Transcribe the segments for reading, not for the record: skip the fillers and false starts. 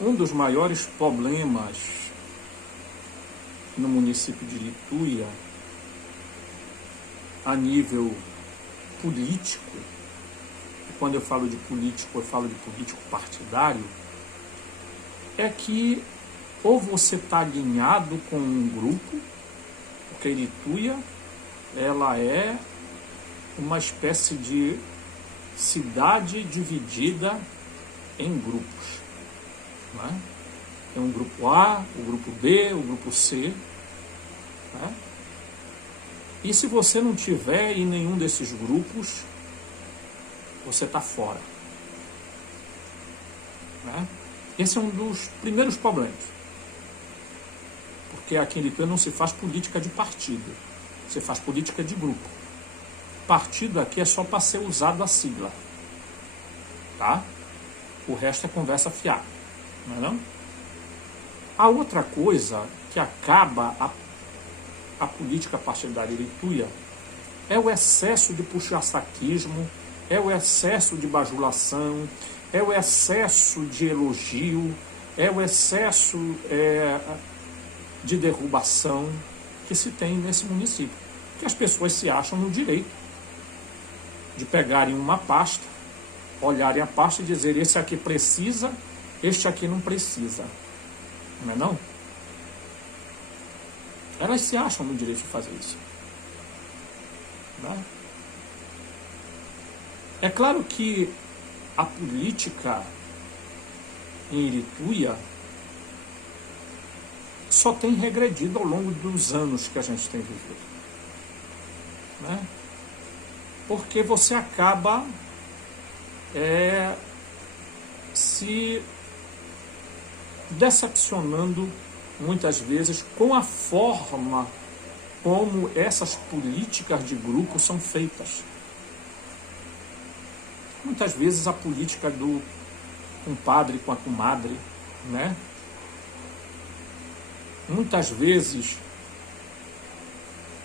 Um dos maiores problemas no município de Lituia, a nível político, e quando eu falo de político, eu falo de político partidário, é que ou você está alinhado com um grupo, porque Lituia, ela é uma espécie de cidade dividida em grupos. Né? Tem um grupo A, o grupo B, o grupo C. Né? E se você não tiver em nenhum desses grupos, você está fora. Né? Esse é um dos primeiros problemas. Porque aqui em Lituânia não se faz política de partido, se faz política de grupo. Partido aqui é só para ser usado a sigla. Tá? O resto é conversa fiada. Não é não? A outra coisa que acaba a política partidária em Lituia é o excesso de puxa-saquismo, é o excesso de bajulação, é o excesso de elogio, é o excesso de derrubação que se tem nesse município. Que as pessoas se acham no direito de pegarem uma pasta, olharem a pasta e dizer: esse aqui precisa, este aqui não precisa. Não é não? Elas se acham no direito de fazer isso. Né? É claro que a política em Lituia só tem regredido ao longo dos anos que a gente tem vivido. Né? Porque você acaba se decepcionando muitas vezes com a forma como essas políticas de grupo são feitas. Muitas vezes a política do compadre com a comadre, né? Muitas vezes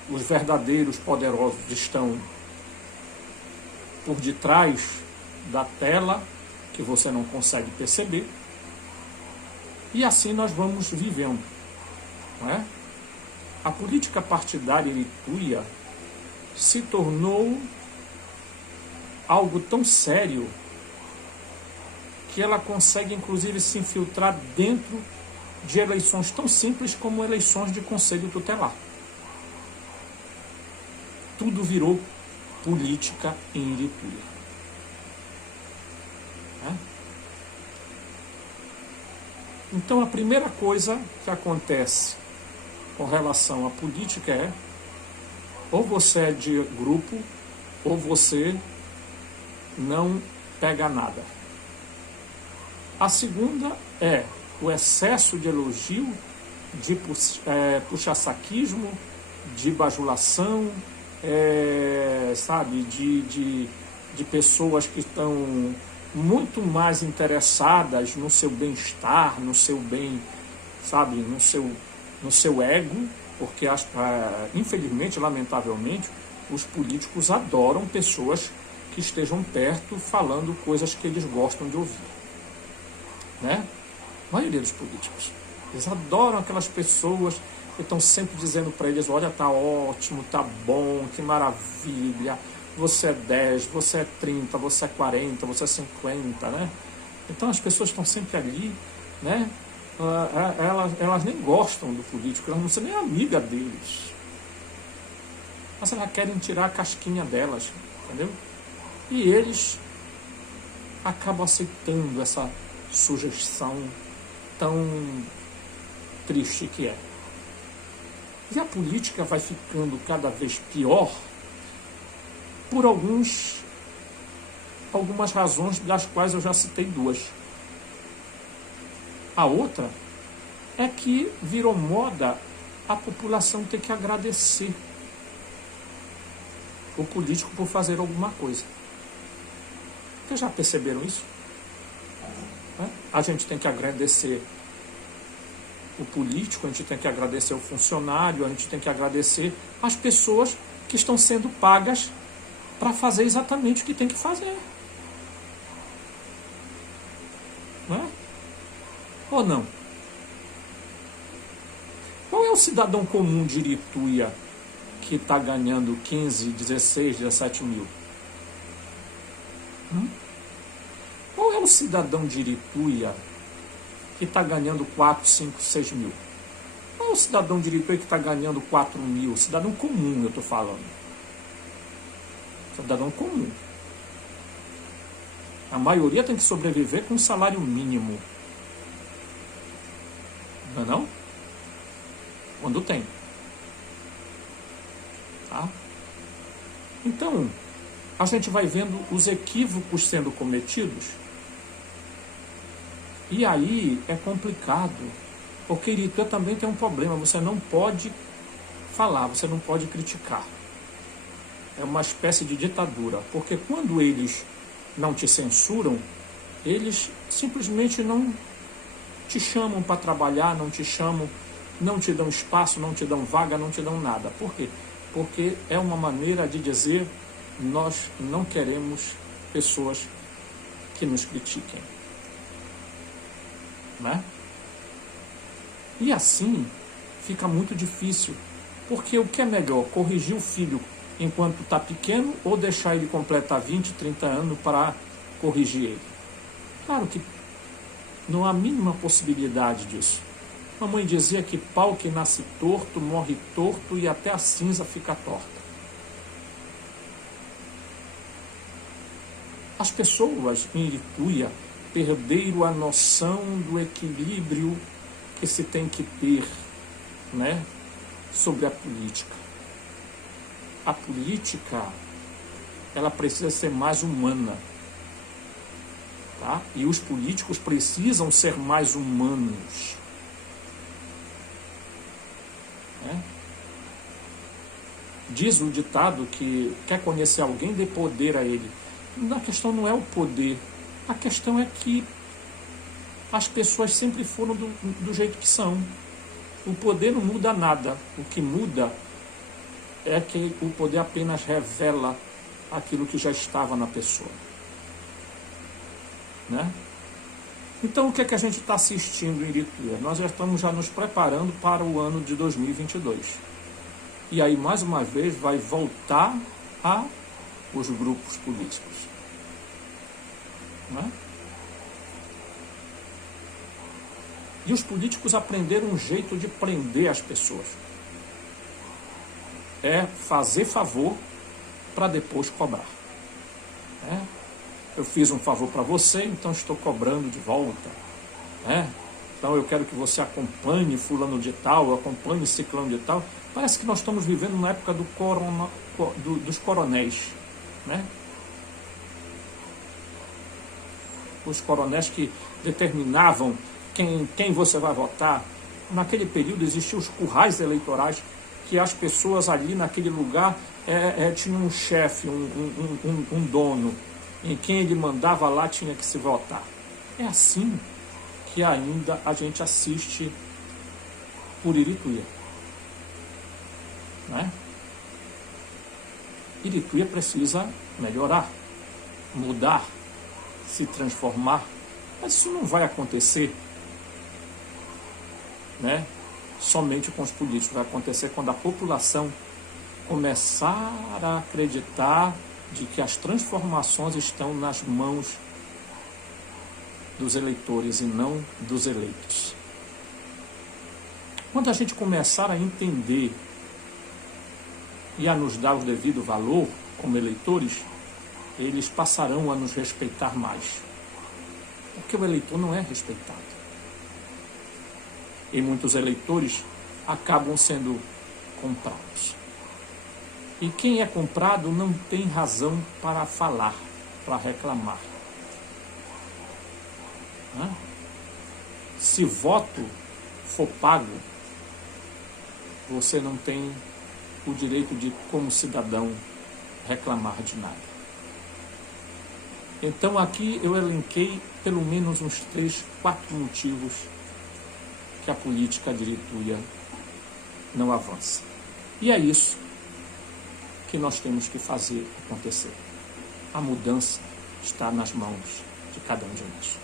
os verdadeiros poderosos estão por detrás da tela, que você não consegue perceber, e assim nós vamos vivendo. Não é? A política partidária em Lituia se tornou algo tão sério que ela consegue inclusive se infiltrar dentro de eleições tão simples como eleições de conselho tutelar. Tudo virou política em Lituia. Então a primeira coisa que acontece com relação à política é: ou você é de grupo, ou você não pega nada. A segunda é o excesso de elogio, de puxa-saquismo, de bajulação, sabe, de pessoas que estão muito mais interessadas no seu bem-estar, no seu bem, sabe, no seu ego, porque infelizmente, lamentavelmente, os políticos adoram pessoas que estejam perto falando coisas que eles gostam de ouvir. Né? A maioria dos políticos. Eles adoram aquelas pessoas que estão sempre dizendo para eles: olha, tá ótimo, tá bom, que maravilha, você é 10, você é 30, você é 40, você é 50, né? Então as pessoas estão sempre ali, né? Elas nem gostam do político, elas não são nem amiga deles. Mas elas querem tirar a casquinha delas, entendeu? E eles acabam aceitando essa sugestão tão triste que é. E a política vai ficando cada vez pior por algumas razões, das quais eu já citei duas. A outra é que virou moda a população ter que agradecer o político por fazer alguma coisa. Vocês já perceberam isso? A gente tem que agradecer o político, a gente tem que agradecer o funcionário, a gente tem que agradecer as pessoas que estão sendo pagas para fazer exatamente o que tem que fazer. Não é? Ou não? Qual é o cidadão comum de Irituia que está ganhando 15, 16, 17 mil? Qual é o cidadão de Irituia que está ganhando 4, 5, 6 mil? Qual é o cidadão de Irituia que está ganhando 4 mil? Cidadão comum, eu estou falando. Cidadão comum. A maioria tem que sobreviver com um salário mínimo. Não é não? Quando tem. Tá? Então, a gente vai vendo os equívocos sendo cometidos. E aí é complicado. Porque Irituia também tem um problema. Você não pode falar, você não pode criticar. É uma espécie de ditadura. Porque quando eles não te censuram, eles simplesmente não te chamam para trabalhar, não te chamam, não te dão espaço, não te dão vaga, não te dão nada. Por quê? Porque é uma maneira de dizer: nós não queremos pessoas que nos critiquem. Né? E assim fica muito difícil. Porque o que é melhor? Corrigir o filho enquanto está pequeno ou deixar ele completar 20, 30 anos para corrigir ele? Claro que não há a mínima possibilidade disso. A mãe dizia que pau que nasce torto, morre torto e até a cinza fica torta. As pessoas em Irituia perderam a noção do equilíbrio que se tem que ter, né, sobre a política. A política, ela precisa ser mais humana. Tá? E os políticos precisam ser mais humanos. Né? Diz o ditado que quer conhecer alguém, dê poder a ele. A questão não é o poder. A questão é que as pessoas sempre foram do jeito que são. O poder não muda nada. O que muda é que o poder apenas revela aquilo que já estava na pessoa. Né? Então, o que é que a gente está assistindo em Irituia? Nós já estamos nos preparando para o ano de 2022. E aí, mais uma vez, vai voltar a os grupos políticos. Né? E os políticos aprenderam um jeito de prender as pessoas. É fazer favor para depois cobrar. Né? Eu fiz um favor para você, então estou cobrando de volta. Né? Então eu quero que você acompanhe fulano de tal, acompanhe ciclano de tal. Parece que nós estamos vivendo na época dos coronéis. Né? Os coronéis que determinavam quem você vai votar. Naquele período existiam os currais eleitorais, que as pessoas ali naquele lugar tinham um chefe, um dono, em quem ele mandava lá tinha que se votar. É assim que ainda a gente assiste por Irituia. Né? Irituia precisa melhorar, mudar, se transformar, mas isso não vai acontecer, né, somente com os políticos. Vai acontecer quando a população começar a acreditar de que as transformações estão nas mãos dos eleitores e não dos eleitos. Quando a gente começar a entender e a nos dar o devido valor como eleitores, eles passarão a nos respeitar mais. Porque o eleitor não é respeitado. E muitos eleitores acabam sendo comprados. E quem é comprado não tem razão para falar, para reclamar. Se voto for pago, você não tem o direito de, como cidadão, reclamar de nada. Então aqui eu elenquei pelo menos uns 3, 4 motivos que a política de Irituia não avança. E é isso que nós temos que fazer acontecer. A mudança está nas mãos de cada um de nós.